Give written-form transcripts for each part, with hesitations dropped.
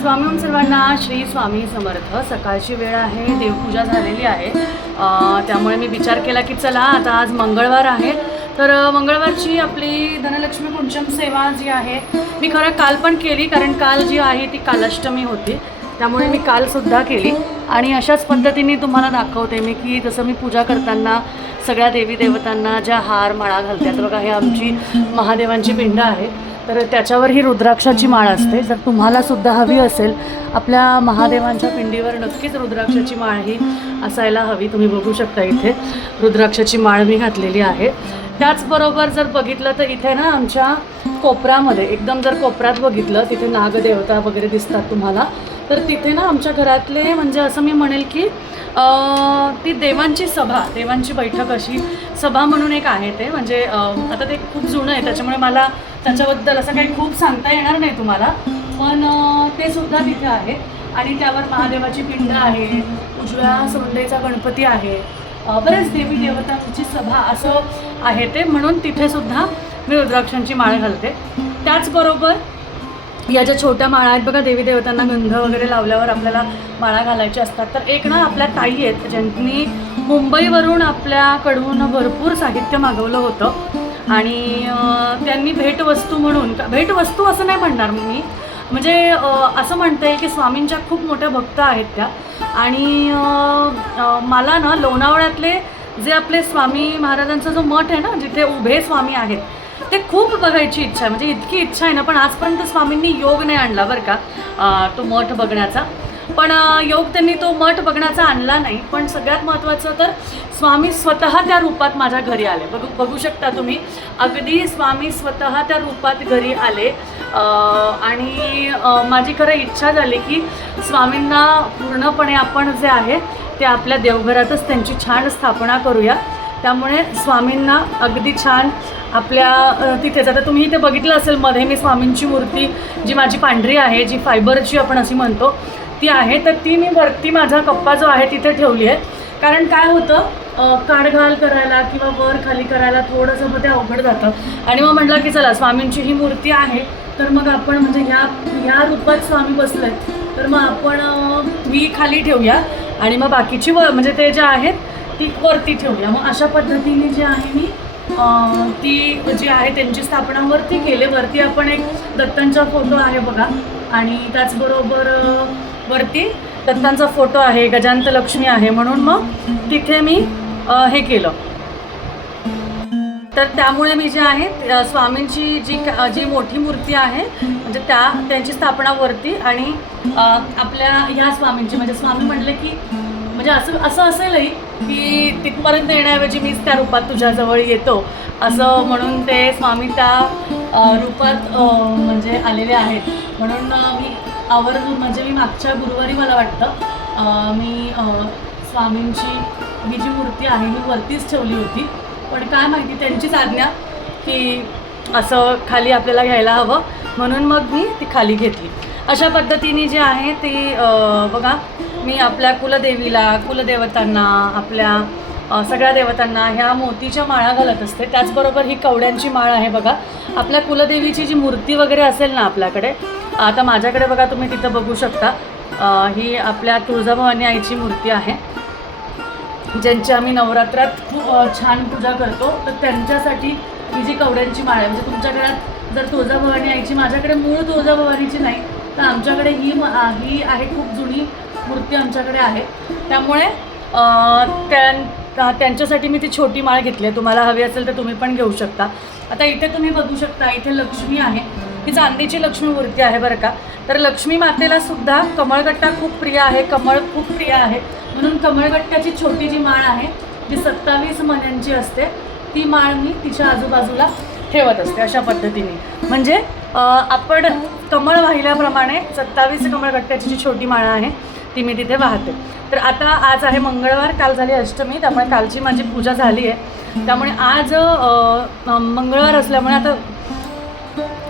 स्वामी सर्वांना श्री स्वामी समर्थ. सकाळची वेळ आहे, देवपूजा झालेली आहे, त्यामुळे मी विचार केला की चला आता आज मंगळवार आहे, तर मंगळवारची आपली धनलक्ष्मी कुंचम सेवा जी आहे मी खरं काल पण केली, कारण काल जी आहे ती कालाष्टमी होती, त्यामुळे मी कालसुद्धा केली. आणि अशाच पद्धतीने तुम्हाला दाखवते मी की जसं मी पूजा करताना सगळ्या देवी देवतांना ज्या हार माळा घालतात बघा, हे आमची महादेवांची पिंड आहे, तर त्याच्यावर ही रुद्राक्षाची माळ असते. जर तुम्हाला सुद्धा हवी असेल आपल्या महादेवांच्या पिंडीवर नक्कीच रुद्राक्षाची माळ ही असायला हवी. तुम्ही बघू शकता इथे रुद्राक्षाची माळ मी घातलेली आहे. त्याचबरोबर जर बघितलं तर इथे ना आमच्या कोपऱ्यामध्ये एकदम जर कोपऱ्यात बघितलं तिथे नागदेवता वगैरे दिसतात तुम्हाला, तर तिथे ना आमच्या घरातले म्हणजे असं मी म्हणेल की ती देवांची सभा, देवांची बैठक अशी सभा म्हणून एक आहे ते, म्हणजे आता ते खूप जुनं आहे त्याच्यामुळे मला त्याच्याबद्दल असं काही खूप सांगता येणार नाही तुम्हाला, पण ते सुद्धा तिथे आहे. आणि त्यावर महादेवाची पिंड आहे, उजव्या सोंडेचा गणपती आहे, बरेच देवी देवतांची सभा असं आहे ते, म्हणून तिथे सुद्धा मी रुद्राक्षांची माळ घालते. त्याचबरोबर या ज्या छोट्या माळा आहेत बघा, देवी देवतांना गंध वगैरे लावल्यावर आपल्याला माळा घालायच्या असतात, तर एक ना आपल्या ताई आहेत ज्यांनी मुंबईवरून आपल्याकडून भरपूर साहित्य मागवलं होतं आणि त्यांनी भेटवस्तू म्हणून, भेटवस्तू असं नाही म्हणणार मी, म्हणजे असं म्हणता येईल की स्वामींच्या खूप मोठ्या भक्त आहेत त्या. आणि मला ना लोणावळ्यातले जे आपले स्वामी महाराजांचा जो मठ आहे ना, जिथे उभे स्वामी आहेत, ते खूप बघायची इच्छा आहे, म्हणजे इतकी इच्छा आहे ना, पण आजपर्यंत स्वामींनी योग नाही आणला बरं का तो मठ बघण्याचा. पण योग त्यांनी तो मठ बघण्याचा आणला नाही, पण सगळ्यात महत्त्वाचं तर स्वामी स्वतः त्या रूपात माझ्या घरी आले. बघू शकता तुम्ही, अगदी स्वामी स्वतः त्या रूपात घरी आले. आणि माझी खरं इच्छा झाली की स्वामींना पूर्णपणे आपण जे आहे ते आपल्या देवघरातच त्यांची छान स्थापना करूया. त्यामुळे स्वामींना अगदी छान आपल्या तिथेच, आता तुम्ही इथे बघितलं असेल मध्ये मी स्वामींची मूर्ती जी माझी पांढरी आहे, जी फायबरची आपण अशी म्हणतो ती आहे, तर ती मी वरती माझा कप्पा जो आहे तिथे ठेवली आहे. कारण काय होतं, काढघाल करायला किंवा वर खाली करायला थोडंसं मग ते अवघड जातं, आणि मग म्हटलं की चला स्वामींची ही मूर्ती आहे तर मग आपण म्हणजे ह्या रूपात स्वामी बसले तर मग आपण ही खाली ठेवूया आणि मग बाकीची म्हणजे ते जे आहेत ती वरती ठेवूया. मग अशा पद्धतीने जे आहे मी ती जी आहे त्यांची स्थापना वरती केले. वरती आपण एक दत्तांचा फोटो आहे बघा, आणि त्याचबरोबर वरती दत्तांचा फोटो आहे, गजांत लक्ष्मी आहे, म्हणून मग तिथे मी हे केलं. तर त्यामुळे मी जे आहे स्वामींची जी मोठी मूर्ती आहे म्हणजे त्यांची स्थापना वरती, आणि आपल्या ह्या स्वामींची म्हणजे स्वामी म्हटले की म्हणजे असं असेलही की तिथपर्यंत येण्याऐवजी मीच त्या रूपात तुझ्याजवळ येतो असं म्हणून ते स्वामी त्या रूपात म्हणजे आलेले आहेत. म्हणून मी आवर्जून म्हणजे मी मागच्या गुरुवारी मला वाटतं मी स्वामींची ही जी मूर्ती आहे ही वरतीच ठेवली होती, पण काय माहिती त्यांचीच आज्ञा की असं खाली आपल्याला घ्यायला हवं, म्हणून मग मी ती खाली घेतली. अशा पद्धतीने जे आहे ती बघा, मी आपल्या कुलदेवीला, कुलदेवतांना, आपल्या सगळ्या देवतांना ह्या मोतीच्या माळा घालत असते. त्याचबरोबर ही कवड्यांची माळ आहे बघा. आपल्या कुलदेवीची जी मूर्ती वगैरे असेल ना आपल्याकडे, आता माझ्याकडे बघा तुम्ही तिथं बघू शकता, ही आपल्या तुळजाभवानी आईची मूर्ती आहे, ज्यांची आम्ही नवरात्रात खूप छान पूजा करतो, तर त्यांच्यासाठी ही जी कवड्यांची माळ आहे, म्हणजे तुमच्या घरात जर तुळजाभवानी आईची, माझ्याकडे मूळ तुळजाभवानीची नाही तर आमच्याकडे ही आहे, खूप जुनी मूर्ती आमच्याकडे आहे, त्यामुळे त्यांच्यासाठी मी ती छोटी माळ घेतली आहे. तुम्हाला हवी असेल तर तुम्ही पण घेऊ शकता. आता इथे तुम्ही बघू शकता, इथे लक्ष्मी आहे, ही चांदीची लक्ष्मी मूर्ती आहे बरं का. तर लक्ष्मी मातेला सुद्धा कमळगट्टा खूप प्रिय आहे, कमळ खूप प्रिय आहे, म्हणून कमळगट्ट्याची छोटी जी माळ आहे जी 27 मण्यांची असते, ती माळ मी तिच्या आजूबाजूला ठेवत असते. अशा पद्धतीने म्हणजे आपण कमळ वाहिल्याप्रमाणे 27 कमळगट्ट्याची जी छोटी माळ आहे ती मी तिथे वाहते. तर आता आज आहे मंगळवार, काल झाली अष्टमी, त्यामुळे कालची माझी पूजा झाली आहे, त्यामुळे आज मंगळवार असल्यामुळे आता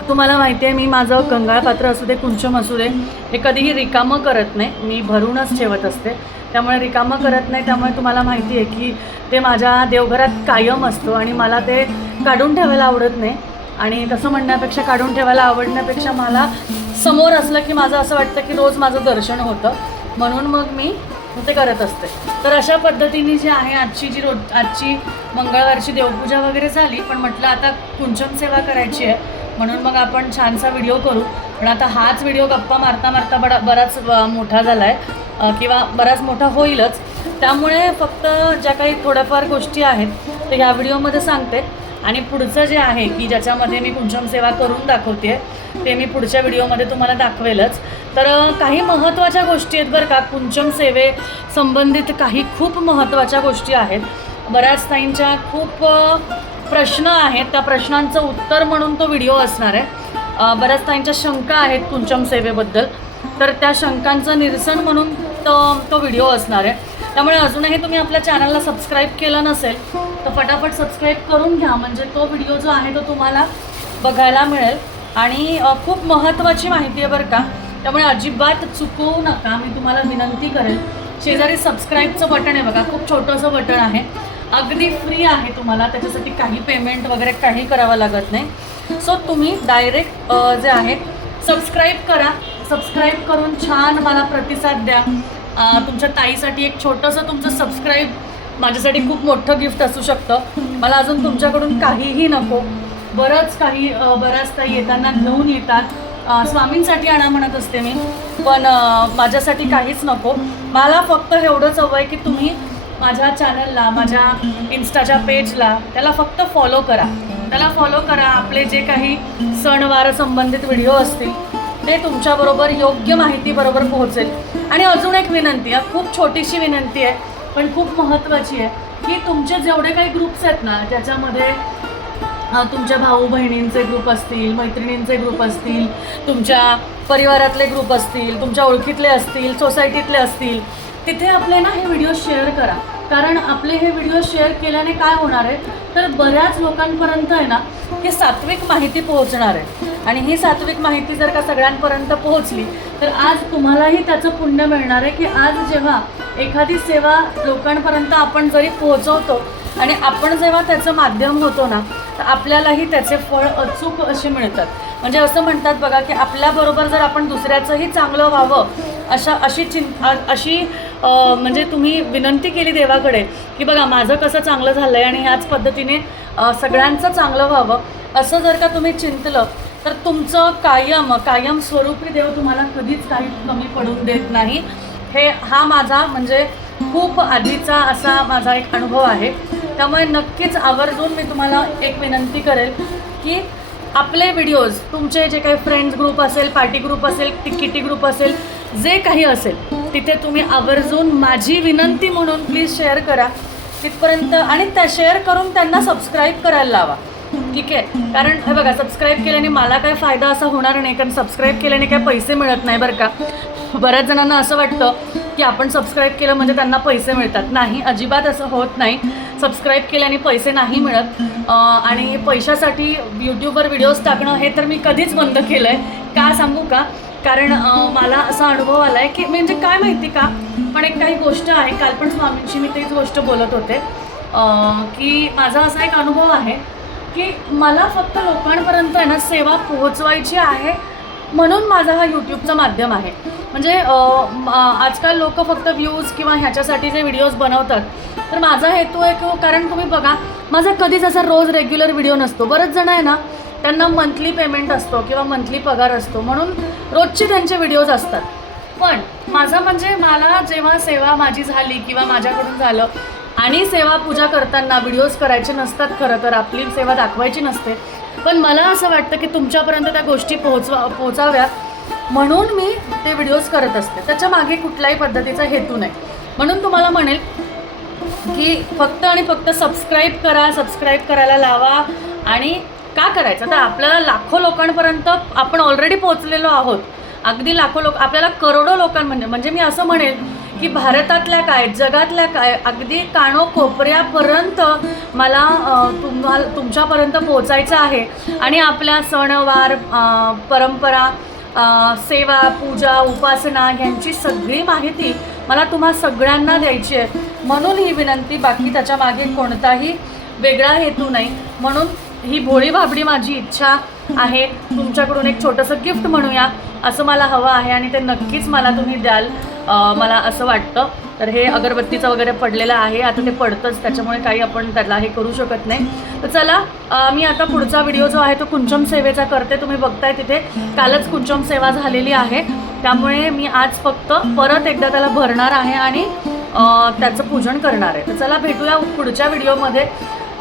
तुम्हाला माहिती आहे मी माझं गंगाळपात्र असू दे, कुंचम असू दे, हे कधीही रिकामं करत नाही, मी भरूनच ठेवत असते, त्यामुळे रिकामं करत नाही. त्यामुळे तुम्हाला माहिती आहे की ते माझ्या देवघरात कायम असतो आणि मला ते काढून ठेवायला आवडत नाही. आणि तसं म्हणण्यापेक्षा, काढून ठेवायला आवडण्यापेक्षा मला समोर असलं की माझं असं वाटतं की रोज माझं दर्शन होतं, म्हणून मग मी ते करत असते. तर अशा पद्धतीने जी आहे आजची मंगळवारची देवपूजा वगैरे झाली, पण म्हटलं आता कुंचन सेवा करायची आहे, म्हणून मग आपण छानसा व्हिडिओ करू. पण आता हाच व्हिडिओ गप्पा मारता मारता बराच मोठा झाला आहे किंवा बराच मोठा होईलच. त्यामुळे फक्त ज्या काही थोड्याफार गोष्टी आहेत ते ह्या व्हिडिओमध्ये सांगते, आणि पुढचं जे आहे की ज्याच्यामध्ये मी कुंचन सेवा करून दाखवते ते मी पुढच्या व्हिडिओमध्ये तुम्हाला दाखवेलच. तर काही महत्त्वाच्या गोष्टी आहेत बरं का, कुंचन सेवे संबंधित काही खूप महत्त्वाच्या गोष्टी आहेत. बऱ्याच ताईंच्या खूप प्रश्न आहेत, त्या प्रश्नांचं उत्तर म्हणून तो व्हिडिओ असणार आहे. बऱ्याच ताईंच्या शंका आहेत कुंचन सेवेबद्दल, तर त्या शंकांचं निरसन म्हणून तो व्हिडिओ असणार आहे. त्यामुळे अजूनही तुम्ही आपल्या चॅनलला सबस्क्राईब केलं नसेल तर फटाफट सबस्क्राईब करून घ्या, म्हणजे तो व्हिडिओ जो आहे तो तुम्हाला बघायला मिळेल. आणि खूप महत्त्वाची माहिती आहे बरं का, त्यामुळे अजिबात चुकवू नका. मी तुम्हाला विनंती करेल, शेजारी सबस्क्राईबचं बटन आहे बघा, खूप छोटंसं बटन आहे, अगदी फ्री आहे, तुम्हाला त्याच्यासाठी काही पेमेंट वगैरे काही करावं लागत नाही. सो तुम्ही डायरेक्ट जे आहे सबस्क्राईब करा, सबस्क्राईब करून छान मला प्रतिसाद द्या. तुमच्या ताईसाठी एक छोटंसं तुमचं सबस्क्राईब माझ्यासाठी खूप मोठं गिफ्ट असू शकतं. मला अजून तुमच्याकडून काहीही नको, बऱ्याच ताई येताना घेऊन येतात, स्वामींसाठी आणा म्हणत असते मी, पण माझ्यासाठी काहीच नको. मला फक्त एवढंच हवं आहे की तुम्ही माझ्या चॅनलला, माझ्या इन्स्टाच्या पेजला त्याला फक्त फॉलो करा. आपले जे काही सणवार संबंधित व्हिडिओ असतील ते तुमच्याबरोबर योग्य माहिती बरोबर पोहोचेल. आणि अजून एक विनंती आहे, खूप छोटीशी विनंती आहे पण खूप महत्त्वाची आहे, की तुमचे जेवढे काही ग्रुप्स आहेत ना, ज्याच्यामध्ये तुमच्या भाऊ बहिणींचे ग्रुप असतील, मैत्रिणींचे ग्रुप असतील, तुमच्या परिवारातले ग्रुप असतील, तुमच्या ओळखीतले असतील, सोसायटीतले असतील, तिथे आपले ना हे व्हिडिओ शेअर करा. कारण आपले हे व्हिडिओ शेअर केल्याने काय होणार आहे, तर बऱ्याच लोकांपर्यंत आहे ना ही सात्विक माहिती पोहोचणार आहे. आणि ही सात्विक माहिती जर का सगळ्यांपर्यंत पोहोचली तर आज तुम्हालाही त्याचं पुण्य मिळणार आहे, की आज जेव्हा एखादी सेवा लोकांपर्यंत आपण जरी पोहोचवतो आणि आपण जेव्हा त्याचं माध्यम होतो ना, तर आपल्यालाही त्याचे फळ अचूक असे मिळतात. म्हणजे असं म्हणतात बघा, की आपल्याबरोबर जर आपण दुसऱ्याचंही चांगलं व्हावं अशी म्हणजे तुम्ही विनंती केली देवाकडे, की बघा माझं कसं चांगलं झालं आहे आणि ह्याच पद्धतीने सगळ्यांचं चांगलं व्हावं, असं जर का तुम्ही चिंतलं तर तुमचं कायम स्वरूपी देव तुम्हाला कधीच काही कमी पडून देत नाही. हा माझा म्हणजे खूप आधीचा असा माझा एक अनुभव आहे. त्यामुळे नक्कीच आवर्जून मी तुम्हाला एक विनंती करेल, की आपले व्हिडिओज तुमचे जे काही फ्रेंड्स ग्रुप असेल, पार्टी ग्रुप असेल, किटी ग्रुप असेल, जे काही असेल तिथे तुम्ही आवर्जून माझी विनंती म्हणून प्लीज शेअर करा तिथपर्यंत. आणि त्या शेअर करून त्यांना सबस्क्राईब करायला लावा, ठीक आहे. कारण हे बघा, सबस्क्राईब केल्याने मला काय फायदा असा होणार नाही, कारण सबस्क्राईब केल्याने काय पैसे मिळत नाही बरं का. बऱ्याच जणांना असं वाटतं की आपण सबस्क्राईब केलं म्हणजे त्यांना पैसे मिळतात. नाही, अजिबात असं होत नाही. सबस्क्राईब केल्याने पैसे नाही मिळत. आणि पैशासाठी यूट्यूबवर व्हिडिओज टाकणं हे तर मी कधीच बंद केलं आहे. का सांगू का, कारण मला असा अनुभव आला आहे की म्हणजे काय माहिती का, पण एक काही गोष्ट आहे, काल पण स्वामींशी मी तेच गोष्ट बोलत होते, की माझा असा एक अनुभव आहे की मला फक्त लोकांपर्यंत आहे ना सेवा पोहोचवायची आहे, म्हणून माझा हा यूट्यूबचा माध्यम आहे. म्हणजे आजकाल लोक फक्त व्ह्यूज किंवा ह्याच्यासाठी जे व्हिडिओज बनवतात, तर माझा हेतू आहे की, कारण तुम्ही बघा माझा कधीच असा रोज रेग्युलर व्हिडिओ नसतो. बरेच जण आहे ना त्यांना मंथली पेमेंट असतो किंवा मंथली पगार असतो, म्हणून रोजचे त्यांचे व्हिडिओज असतात. पण माझं म्हणजे मला जेव्हा सेवा माझी झाली किंवा माझ्याकडून झालं आणि सेवा पूजा करताना व्हिडिओज करायचे नसतात, खरं तर आपली सेवा दाखवायची नसते, पण मला असं वाटतं की तुमच्यापर्यंत त्या गोष्टी पोहोचाव्यात म्हणून मी ते व्हिडिओज करत असते. त्याच्या मागे कुठल्याही पद्धतीचा हेतू नाही. म्हणून तुम्हाला म्हणेल की फक्त आणि फक्त सबस्क्राईब करायला लावा. आणि का करायचं, तर आपल्याला लाखो लोकांपर्यंत आपण ऑलरेडी पोहोचलेलो आहोत. अगदी लाखो लोक, आपल्याला करोडो म्हणजे मी असं म्हणेल की भारतातल्या काय, जगातल्या काय, अगदी कानोकोपऱ्यापर्यंत मला तुमच्यापर्यंत पोचायचं आहे. आणि आपल्या सणवार, परंपरा, सेवा, पूजा, उपासना यांची सगळी माहिती मला तुम्हा सगळ्यांना द्यायची आहे. म्हणून ही विनंती, बाकी त्याच्या मागे कोणताही वेगळा हेतू नाही. म्हणून ही भोळी भाबडी माझी इच्छा आहे, तुमच्याकडून एक छोटंसं गिफ्ट म्हणूया असं मला हवं आहे आणि ते नक्कीच मला तुम्ही द्याल मला असं वाटतं. तर हे अगरबत्तीचं वगैरे पडलेलं आहे, आता ते पडतंच, त्याच्यामुळे काही आपण त्याला हे करू शकत नाही. तर चला मी आता पुढचा व्हिडिओ जो आहे तो कुंचम सेवेचा करते. तुम्ही बघताय तिथे कालच कुंचम सेवा झालेली आहे, त्यामुळे मी आज फक्त परत एकदा त्याला भरणार आहे आणि त्याचं पूजन करणार आहे. तर चला भेटूया पुढच्या व्हिडिओमध्ये.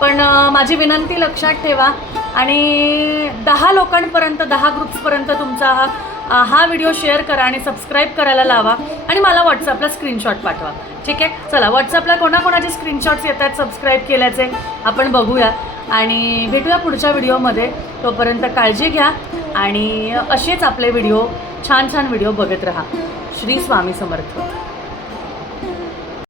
पण माझी विनंती लक्षात ठेवा आणि 10 लोकांपर्यंत 10 ग्रुप्सपर्यंत तुमचा हा व्हिडिओ शेअर करा आणि सबस्क्राईब करायला लावा आणि मला व्हॉट्सअपला स्क्रीनशॉट पाठवा. ठीक आहे, चला व्हॉट्सअपला कोणाकोणाचे स्क्रीनशॉट्स येत आहेत सबस्क्राईब केल्याचे आपण बघूया आणि भेटूया पुढच्या व्हिडिओमध्ये. तोपर्यंत काळजी घ्या आणि असेच आपले व्हिडिओ छान छान व्हिडिओ बघत राहा. श्री स्वामी समर्थ.